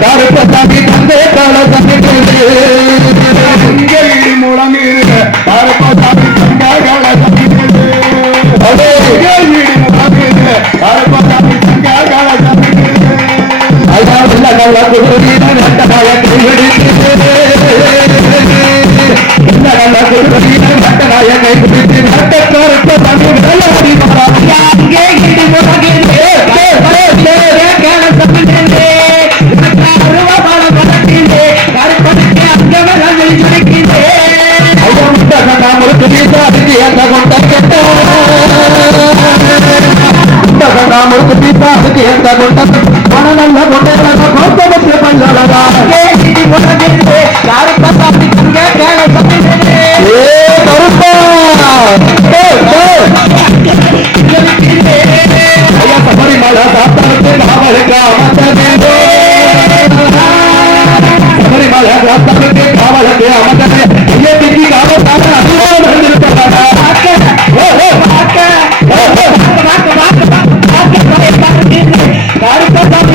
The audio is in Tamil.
கருப்பசாமி தந்தே கலசமிக்கிறது இங்கே இடி முழங்குது கருப்பசாமி தங்காகள சமிக்கிறது அதே முழங்குது கருப்பசாமி ஐயா உள்ள நட்டனாய கைவிடுத்து நட்டனாய கைவிடுத்து நட்ட கருப்பசாமி முட்ட கண்டா முழுக்கு வீசா அதுக்கு எந்த கொண்ட கெட்ட முட்ட கண்டா முழுக்கு வீசா அதுக்கு எந்த கொண்ட மனநல்ல கொண்ட கொண்ட வச்சு பல்லடா ஏ கருப்பா. ஏய்,